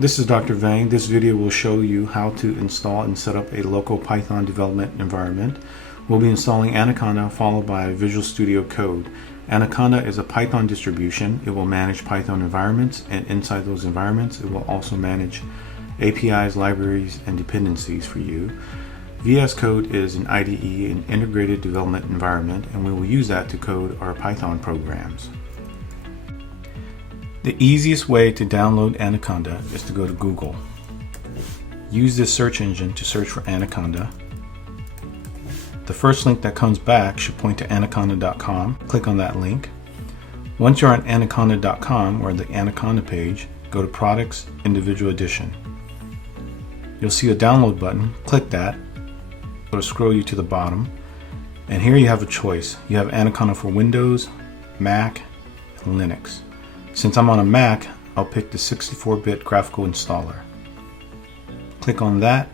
This is Dr. Vang. This video will show you how to install and set up a local Python development environment. We'll be installing Anaconda followed by Visual Studio Code. Anaconda is a Python distribution. It will manage Python environments, and inside those environments it will also manage APIs, libraries, and dependencies for you. VS Code is an IDE, an integrated development environment, and we will use that to code our Python programs. The easiest way to download Anaconda is to go to Google. Use this search engine to search for Anaconda. The first link that comes back should point to anaconda.com. Click on that link. Once you're on anaconda.com or the Anaconda page, go to Products, Individual Edition. You'll see a download button. Click that. It'll scroll you to the bottom. And here you have a choice. You have Anaconda for Windows, Mac, and Linux. Since I'm on a Mac, I'll pick the 64-bit graphical installer. Click on that,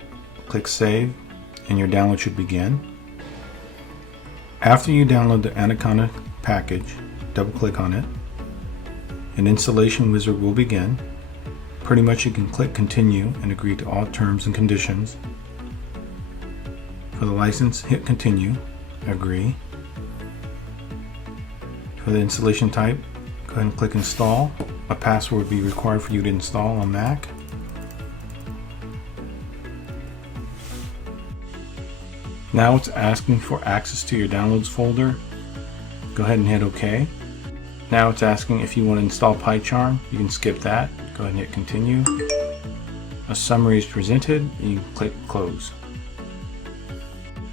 click Save, and your download should begin. After you download the Anaconda package, double-click on it. An installation wizard will begin. Pretty much you can click Continue and agree to all terms and conditions. For the license, hit Continue, Agree. For the installation type, go ahead and click Install. A password will be required for you to install on Mac. Now it's asking for access to your downloads folder. Go ahead and hit OK. Now it's asking if you want to install PyCharm. You can skip that. Go ahead and hit Continue. A summary is presented and you can click Close.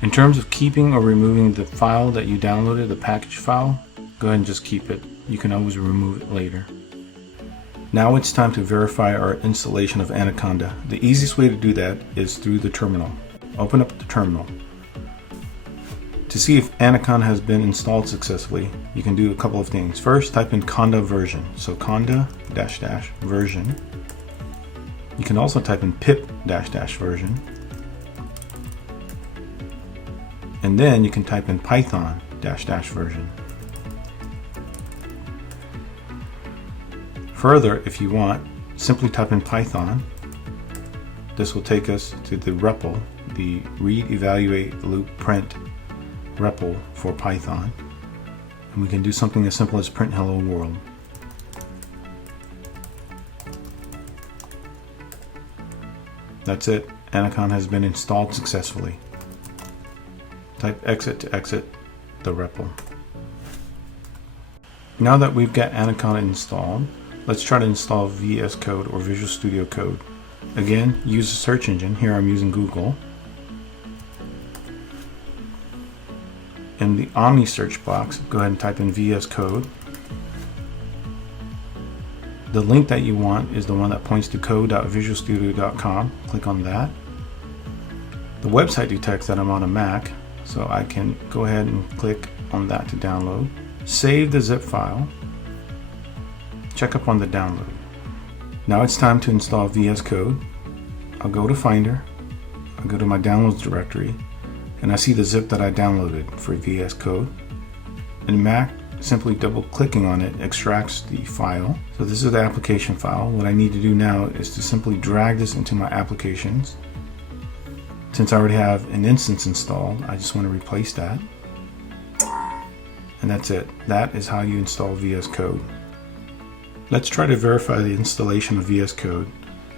In terms of keeping or removing the file that you downloaded, the package file, go ahead and just keep it. You can always remove it later. Now it's time to verify our installation of Anaconda. The easiest way to do that is through the terminal. Open up the terminal. To see if Anaconda has been installed successfully, you can do a couple of things. First, type in conda version. So conda -- version. You can also type in pip -- version. And then you can type in python -- version. Further, if you want, simply type in Python. This will take us to the REPL, the read, evaluate, loop, print REPL for Python. And we can do something as simple as print hello world. That's it. Anaconda has been installed successfully. Type exit to exit the REPL. Now that we've got Anaconda installed, let's try to install VS Code or Visual Studio Code. Again, use the search engine. Here I'm using Google. In the Omni search box, go ahead and type in VS Code. The link that you want is the one that points to code.visualstudio.com. Click on that. The website detects that I'm on a Mac, so I can go ahead and click on that to download. Save the zip file. Check up on the download. Now it's time to install VS Code. I'll go to Finder. I'll go to my downloads directory, and I see the zip that I downloaded for VS Code. In Mac, simply double clicking on it extracts the file. So this is the application file. What I need to do now is to simply drag this into my applications. Since I already have an instance installed, I just want to replace that. And that's it. That is how you install VS Code. Let's try to verify the installation of VS Code.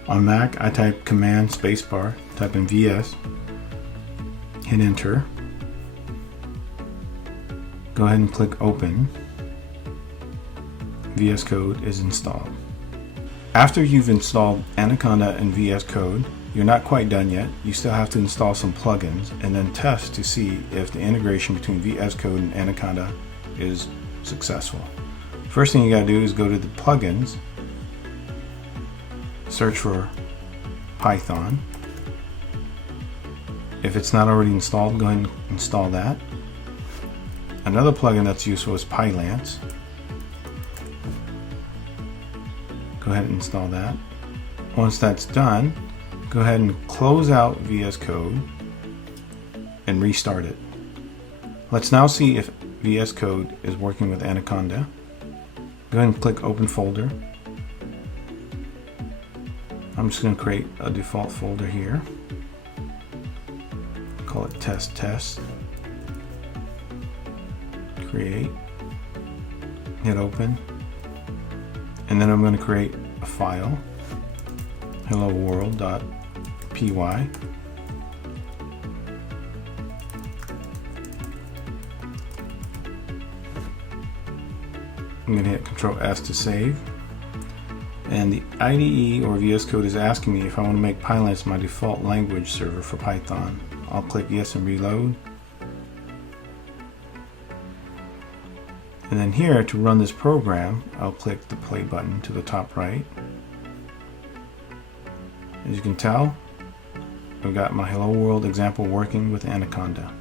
On Mac, I type Command spacebar, type in VS, hit Enter. Go ahead and click Open. VS Code is installed. After you've installed Anaconda and VS Code, you're not quite done yet. You still have to install some plugins and then test to see if the integration between VS Code and Anaconda is successful. First thing you gotta do is go to the plugins, search for Python. If it's not already installed, go ahead and install that. Another plugin that's useful is Pylance. Go ahead and install that. Once that's done, go ahead and close out VS Code and restart it. Let's now see if VS Code is working with Anaconda. Go ahead and click Open Folder. I'm just going to create a default folder here. Call it test. Create. Hit open. And then I'm going to create a file. Hello world.py. I'm going to hit Control S to save. And the IDE or VS Code is asking me if I want to make Pylance my default language server for Python. I'll click yes and reload. And then here, to run this program, I'll click the play button to the top right. As you can tell, I've got my Hello World example working with Anaconda.